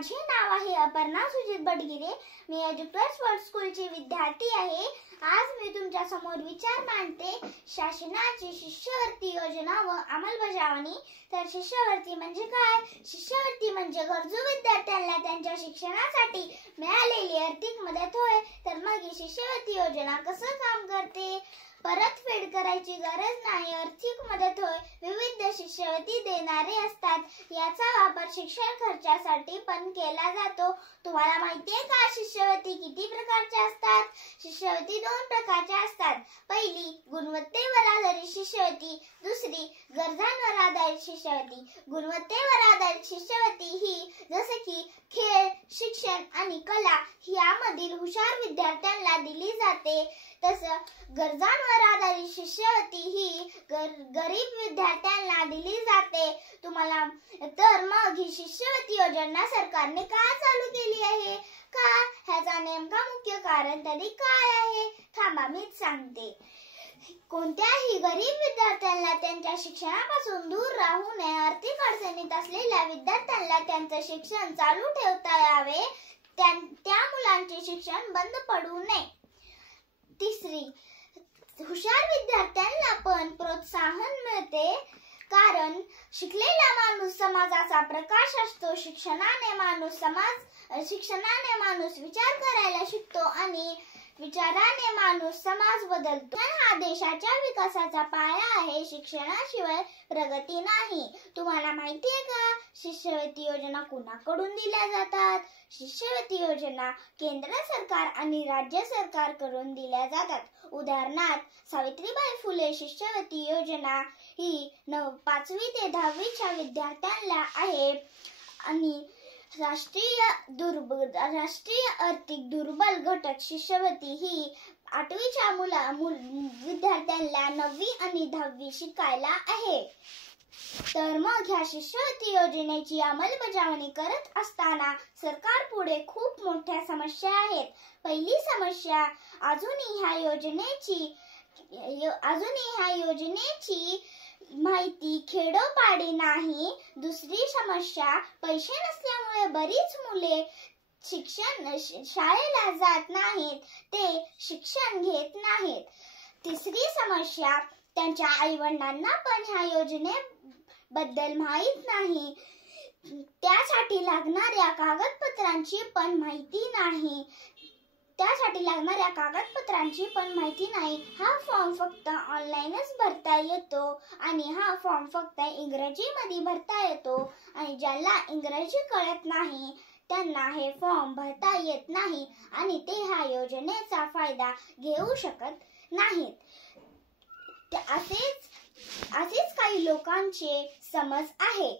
माझे नाव आहे अपर्णा सुजित बडगिरे। मी एज्युप्लस वर्ल्ड स्कूलची विद्यार्थी आहे। आज मी तुमच्या समोर विचार मांडते शासनाची शिष्यवृत्ती योजना व अंमलबजावणी। तर शिष्यवृत्ती म्हणजे काय? शिष्यवृत्ती म्हणजे गरजू विद्यार्थ्यांना त्यांच्या शिक्षणासाठी मिळालेली आर्थिक मदत होय। तर मग ही शिष्यवृत्ती योजना कसं काम करते? परतफेड करायची गरज नाही, आर्थिक मदत होय। विविध शिष्यवृत्ती देणारे असतात, याचा वापर शिक्षण खर्चासाठी पण केला जातो। तुम्हाला माहिती आहे का शिष्यवृत्ती किती प्रकारच्या असतात? शिष्यवृत्ती दोन प्रकारच्या असतात। पहिली गुणवत्तेवर आधारित शिष्यवृत्ती, दुसरी गरजांवर आधारित शिष्यवृत्ती। गुणवत्तेवर आधारित शिष्यवृत्ती ही जसे की खेळ, शिक्षण आणि कला यामधील हुशार विद्यार्थ्यांना दिली जाते। तसं गरजांवर आधारित शिष्यवृत्ती ही गरीब विद्यार्थ्यांना दिली जाते। तुम्हाला तर मग ही शिष्यवृत्ती योजना सरकारने का चालू केली आहे? का ह्याचा नेमका मुख्य कारण तरी काय आहे? थांबा मीच सांगते। कोणत्याही गरीब विद्यार्थ्यांना त्यांच्या शिक्षणापासून दूर राहू नये, आर्थिक अडचणीत असलेल्या विद्यार्थ्यांना त्यांचे शिक्षण चालू ठेवता यावे, त्या मुलांचे शिक्षण बंद पडू नये। तिसरी, हुशार विद्यार्थ्यांना पण प्रोत्साहन मिळते, कारण शिकलेला माणूस समाजाचा प्रकाश असतो। शिक्षणाने माणूस विचार करायला शिकतो आणि विचाराने माणूस समाज बदलतो। हा देशाच्या विकासाचा पाया आहे, शिक्षणाशिवाय प्रगती नाही। तुम्हाला माहिती आहे का शिष्यवृत्ती योजना कुणाकडून दिल्या जातात? शिष्यवृत्ती योजना केंद्र सरकार आणि राज्य सरकारकडून दिल्या जातात। उदाहरणार्थ सावित्रीबाई फुले शिष्यवृत्ती योजना ही 5वी ते 10वीच्या विद्यार्थ्यांना आहे आणि राष्ट्रीय आर्थिक दुर्बल घटक शिष्यवृत्ती ही 8वीच्या विद्यार्थ्यांना 9वी आणि 10वी शिकायला आहे। तर मग ह्या शिष्यवृत्ती योजनेची अंमलबजावणी करत असताना सरकार पुढे खूप मोठ्या समस्या आहेत। पहिली समस्या, अजूनही ह्या योजनेची माहिती खेडोपाडी नाही। दुसरी समस्या, पैसे नसल्यामुळे बरीच मुले शाळेला जात नाहीत, ते शिक्षण घेत नाहीत। तिसरी समस्या, त्यांच्या आई-वडिलांना पण ह्या योजनेबद्दल माहित नाही, त्यासाठी लागणाऱ्या कागदपत्रांची पण माहिती नाही। हा फॉर्म फक्त ऑनलाईनच भरता येतो आणि हा फॉर्म फक्त इंग्रजीमध्ये भरता येतो आणि ज्याला इंग्रजी कळत नाही त्यांना हे फॉर्म भरता येत नाही आणि ते ह्या योजनेचा फायदा घेऊ शकत नाहीत। असेच काही लोकांचे समज आहे।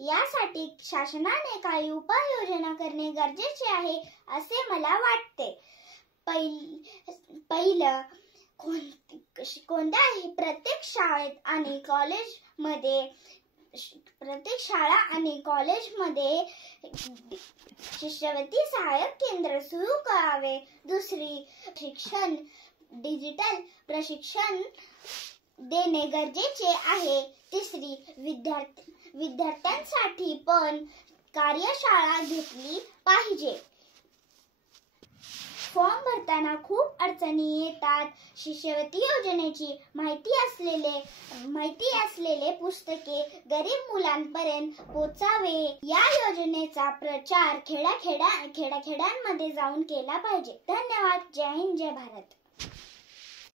यासाठी शासनाने काही उपाययोजना करणे गरजेचे आहे असे मला वाटते। पहिलं, प्रत्येक शाळा आणि कॉलेजमध्ये शिष्यवृत्ती सहाय्यक केंद्र सुरू करावे। दुसरी, डिजिटल प्रशिक्षण देणे गरजेचे आहे। तिसरी, विद्यार्थ्यांसाठी पण कार्यशाळा घेतली पाहिजे। फॉर्म भरताना खूप अडचणी येतात। शिष्यवृत्ती योजनेची माहिती असलेले पुस्तके गरीब मुलांपर्यंत पोहोचावे। या योजनेचा प्रचार खेड्याखेड्यांमध्ये जाऊन केला पाहिजे। धन्यवाद। जय हिंद, जय भारत।